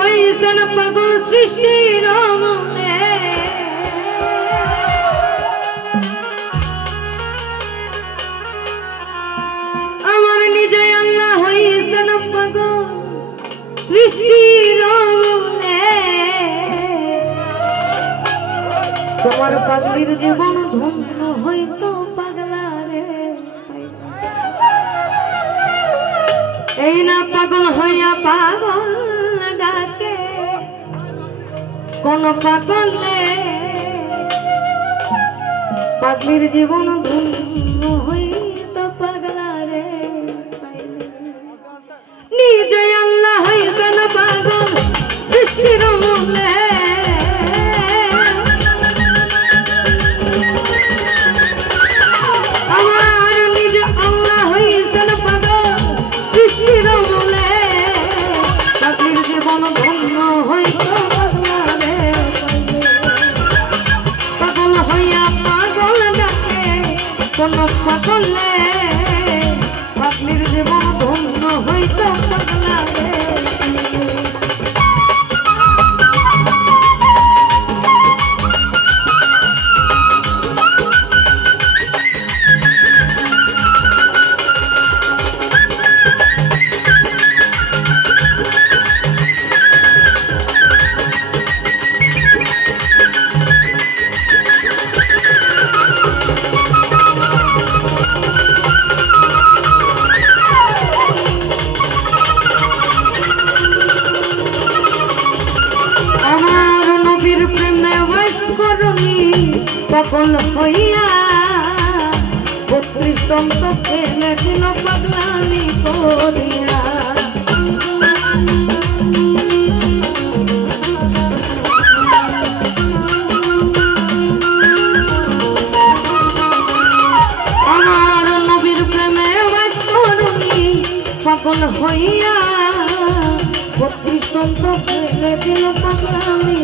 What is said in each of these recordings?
হইছেন পাগল সৃষ্টির মনে। আমার নিজে আল্লাহ হইছেন পাগল সৃষ্টির মনে। তোমার পাগলির জীবন ধন্য হইতো পাগলা রে এই না পাগল হইয়া পাগল। কোন পাগলে পাগলির জীবন ধন্য। পাগল হইয়া বত্রিশ দন্ত ফেলে দিল পাগলামি করিয়া। আমার নবীর প্রেমে পাগল হইয়া বত্রিশ দন্ত ফেলে দিল পাগলামি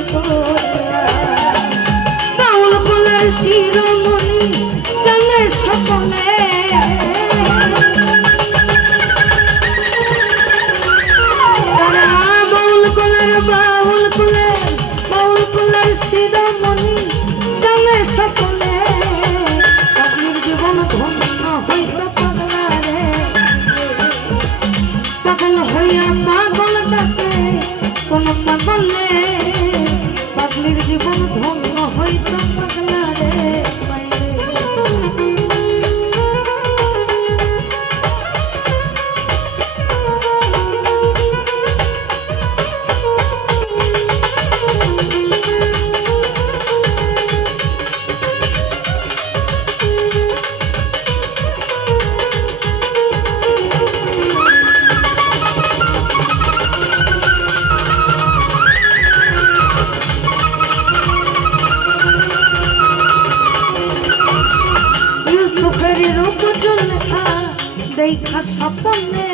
দেখা স্বপ্নে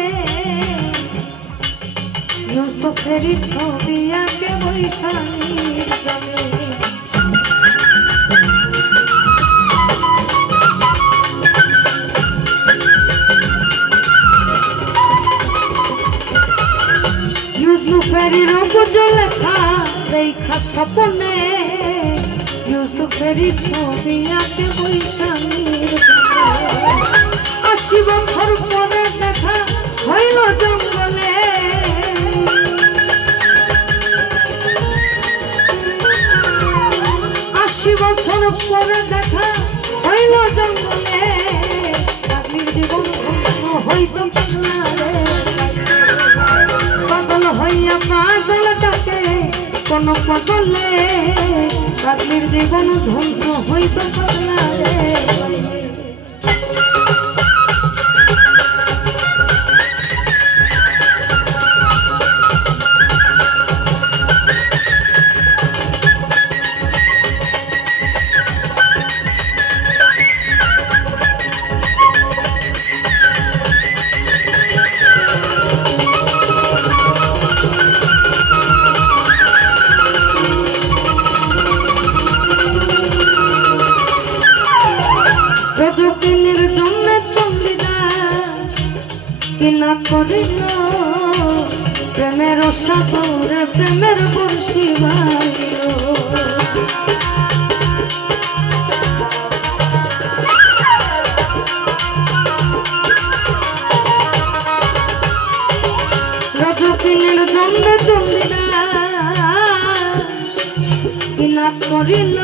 ইউসুফের ছবি আঁকে বৈশালীর জলে ইউসুফের ছবি আঁকে জলে। বছর পরে দেখা হইল জঙ্গলে। আশি বছর পরে দেখা হইল জঙ্গলে। জীবন হইত পাগল হইয়া পাগল ডাকে কোন পাগলে। পাগলির জীবন ধন্য হইত পাগলারে প্রেমের সাগর প্রেমের বর্ষি ভাইল রজকিনের জন্ম চন্দিনা কিনা করিল?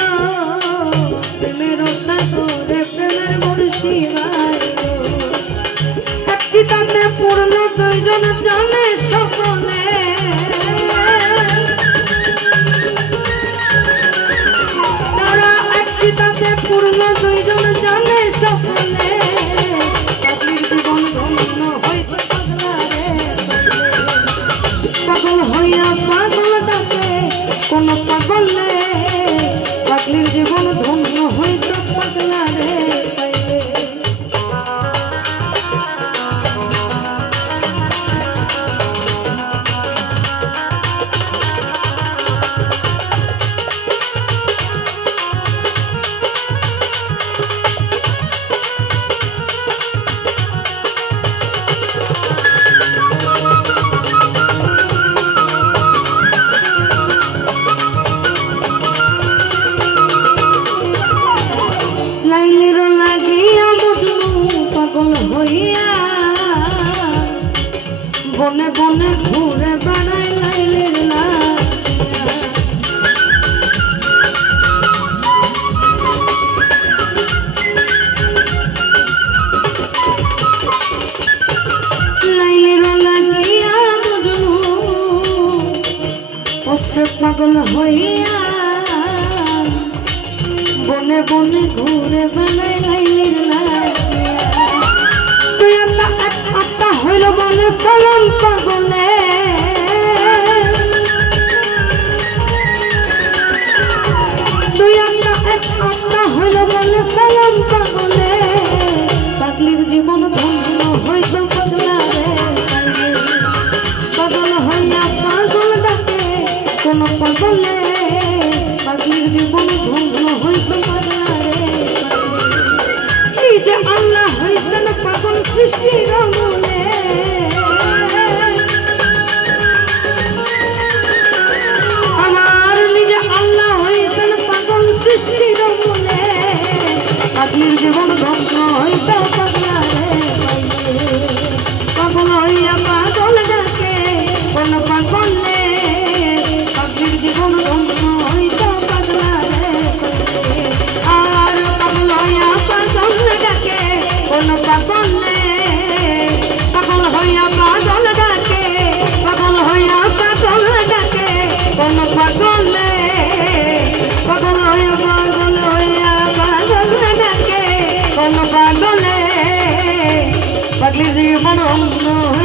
বনে ঘুরে বেড়ায় লাইলের তুই আল্লাহ এক আত্মা হইল বনে চলন পাগলে 你让 আমার অন্য